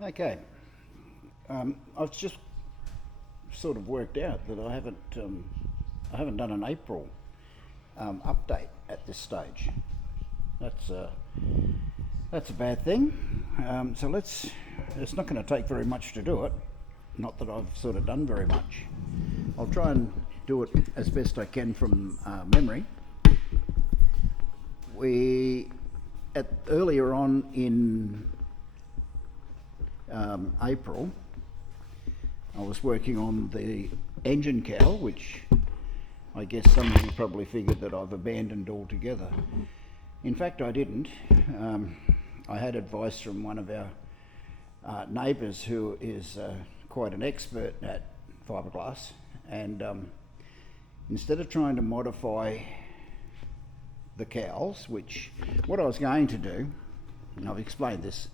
Okay, I've just sort of worked out that I haven't done an April update at this stage. That's uh, that's a bad thing. So let's. It's not going to take very much to do it. Not that I've sort of done very much. I'll try and do it as best I can from memory. We earlier on in April, I was working on the engine cowl, which I guess some of you probably figured that I've abandoned altogether. In fact, I didn't. I had advice from one of our neighbours who is quite an expert at fiberglass, and instead of trying to modify the cowls, which what I was going to do, and I've explained this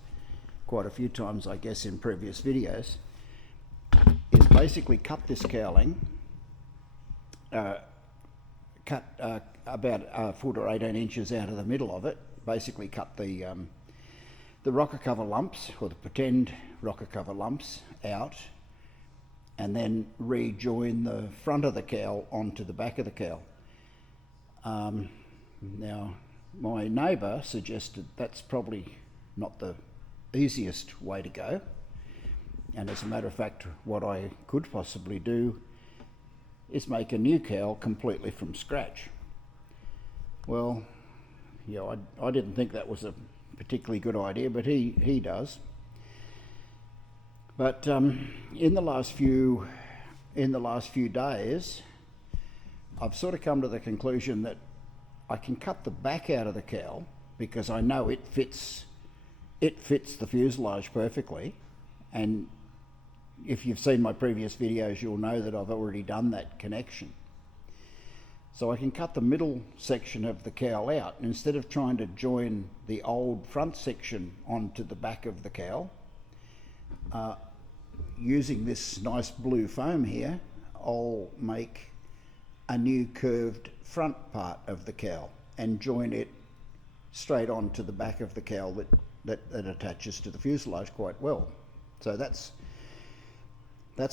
quite a few times I guess in previous videos, is basically cut this cowling, cut about a foot or 18 inches out of the middle of it, basically cut the rocker cover lumps, or the pretend rocker cover lumps, out, and then rejoin the front of the cowl onto the back of the cowl. Now, my neighbour suggested that's probably not the easiest way to go, and as a matter of fact, what I could possibly do is make a new cowl completely from scratch. Well, yeah, I didn't think that was a particularly good idea, but he does. But in the last few days, I've sort of come to the conclusion that I can cut the back out of the cowl because I know it fits the fuselage perfectly, and if you've seen my previous videos, you'll know that I've already done that connection. So I can cut the middle section of the cowl out, and instead of trying to join the old front section onto the back of the cowl, using this nice blue foam here, I'll make a new curved front part of the cowl and join it straight onto the back of the cowl that attaches to the fuselage quite well. So that's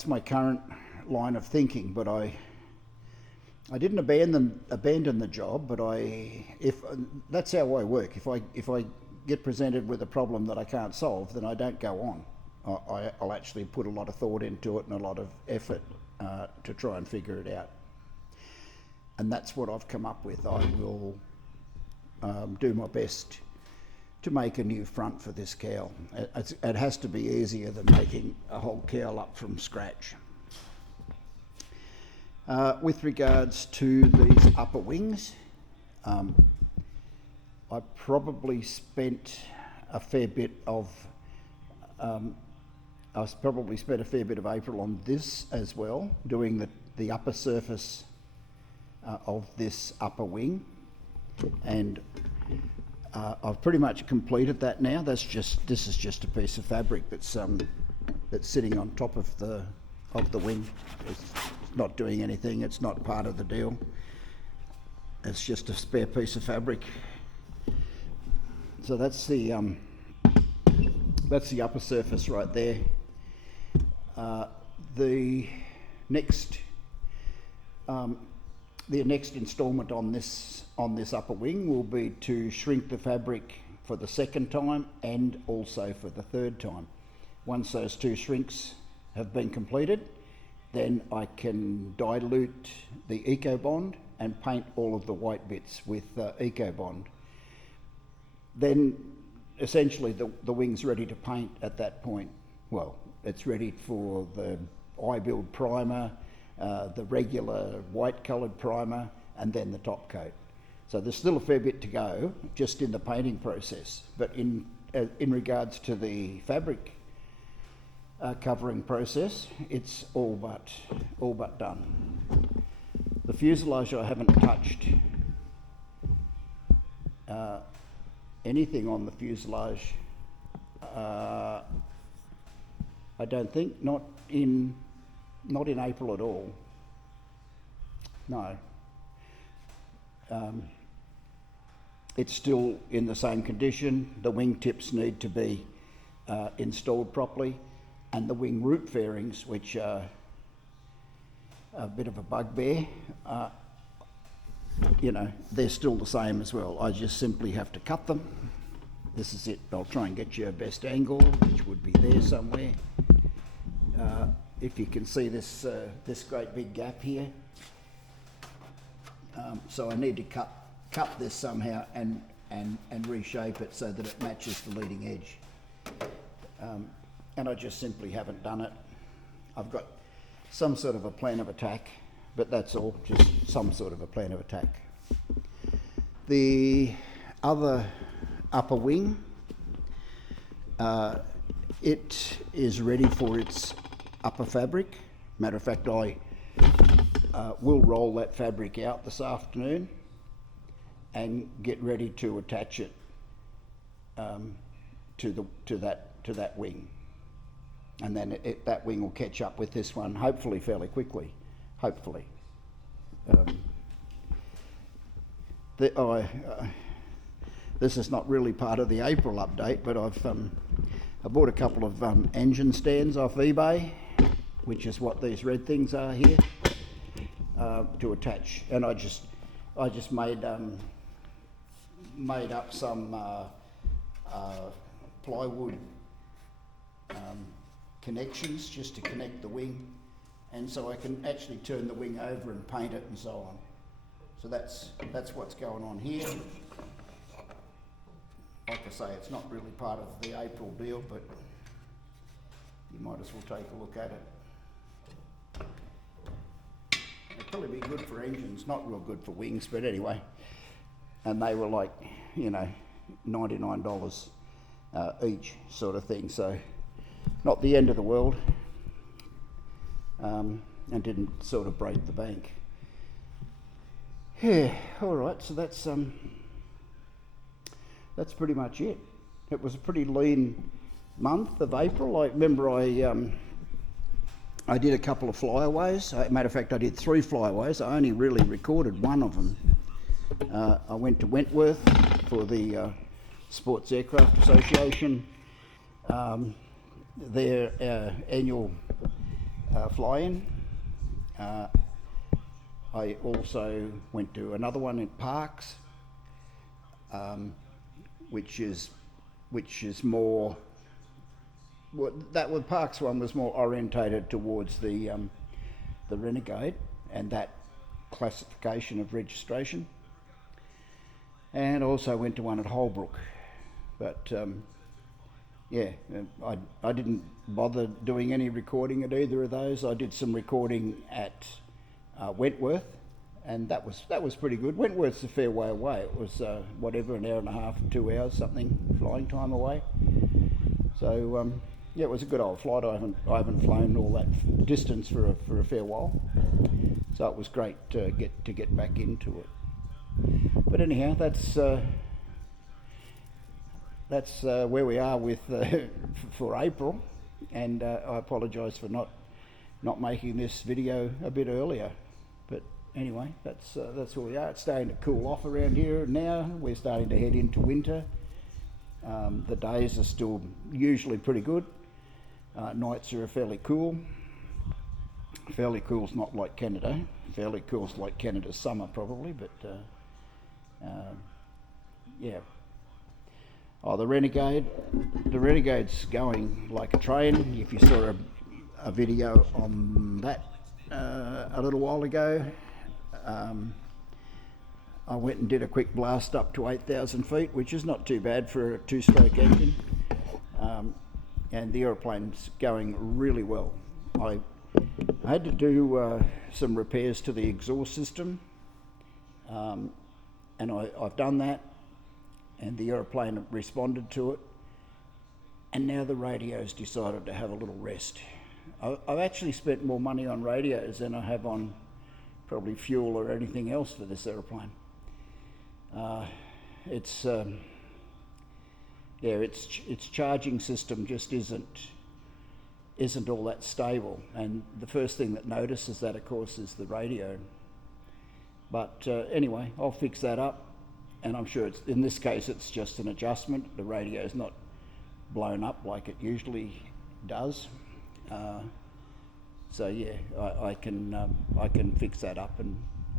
my current line of thinking, but I didn't abandon the job, but that's how I work. If I get presented with a problem that I can't solve, then I don't go on. I'll actually put a lot of thought into it and a lot of effort to try and figure it out. And that's what I've come up with. I will do my best to make a new front for this cowl. It has to be easier than making a whole cowl up from scratch. With regards to these upper wings, I probably spent a fair bit of April on this as well, doing the upper surface of this upper wing, and I've pretty much completed that now. This is just a piece of fabric that's sitting on top of the wing. It's not doing anything. It's not part of the deal. It's just a spare piece of fabric. So that's the upper surface right there. The next instalment on this upper wing will be to shrink the fabric for the second time and also for the third time. Once those two shrinks have been completed, then I can dilute the Ecobond and paint all of the white bits with Ecobond. Then essentially the wing's ready to paint at that point. Well, it's ready for the iBuild primer, the regular white coloured primer, and then the top coat. So there's still a fair bit to go just in the painting process, but in regards to the fabric covering process, it's all but done. The fuselage I haven't touched anything on the fuselage. I don't think, not in April at all. No. It's still in the same condition. The wingtips need to be installed properly, and the wing root fairings, which are a bit of a bugbear, you know, they're still the same as well. I just simply have to cut them. This is it. I'll try and get you a best angle, which would be there somewhere. If you can see this this great big gap here. So I need to cut this somehow and reshape it so that it matches the leading edge. And I just simply haven't done it. I've got some sort of a plan of attack, but that's all, just some sort of a plan of attack. The other upper wing, it is ready for its upper fabric. Matter of fact, I will roll that fabric out this afternoon and get ready to attach it to that wing, and then that wing will catch up with this one, hopefully fairly quickly. Hopefully. This is not really part of the April update, but I bought a couple of engine stands off eBay, which is what these red things are here, to attach. And I just made up some plywood connections just to connect the wing, and so I can actually turn the wing over and paint it and so on. So that's what's going on here. Like I say, it's not really part of the April deal, but you might as well take a look at it. It'd probably be good for engines, not real good for wings, but anyway. And they were like, you know, $99 each sort of thing, so not the end of the world, and didn't sort of break the bank. Yeah, all right, so that's pretty much it. It was a pretty lean month of April. I remember I did a couple of flyaways. Matter of fact, I did 3 flyaways. I only really recorded one of them. I went to Wentworth for the Sports Aircraft Association, their annual fly-in. I also went to another one at Parkes, which is more. Well, that Parkes one was more orientated towards the Renegade and that classification of registration. And also went to one at Holbrook, but yeah, I didn't bother doing any recording at either of those. I did some recording at Wentworth, and that was pretty good. Wentworth's a fair way away. It was whatever, an hour and a half, 2 hours, something flying time away. So yeah, it was a good old flight. I haven't flown all that distance for a fair while, so it was great to get back into it. But anyhow, that's where we are with for April, and I apologise for not making this video a bit earlier. But anyway, that's where we are. It's starting to cool off around here now. We're starting to head into winter. The days are still usually pretty good. Nights are fairly cool. Fairly cool's not like Canada. Fairly cool's like Canada's summer probably, but yeah. Oh, the Renegade's going like a train. If you saw a video on that a little while ago, I went and did a quick blast up to 8,000 feet, which is not too bad for a 2-stroke engine, and the aeroplane's going really well. I had to do some repairs to the exhaust system, and I've done that, and the aeroplane responded to it, and now the radio's decided to have a little rest. I've actually spent more money on radios than I have on probably fuel or anything else for this aeroplane. Its charging system just isn't all that stable, and the first thing that notices that, of course, is the radio. But anyway, I'll fix that up, and I'm sure in this case it's just an adjustment. The radio's not blown up like it usually does. So yeah, I can fix that up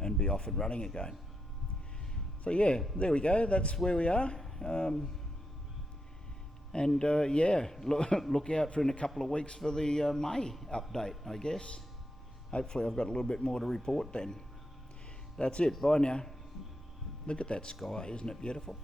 and be off and running again. So yeah, there we go. That's where we are. Look out for in a couple of weeks for the May update, I guess. Hopefully I've got a little bit more to report then. That's it. Bye now. Look at that sky, isn't it beautiful?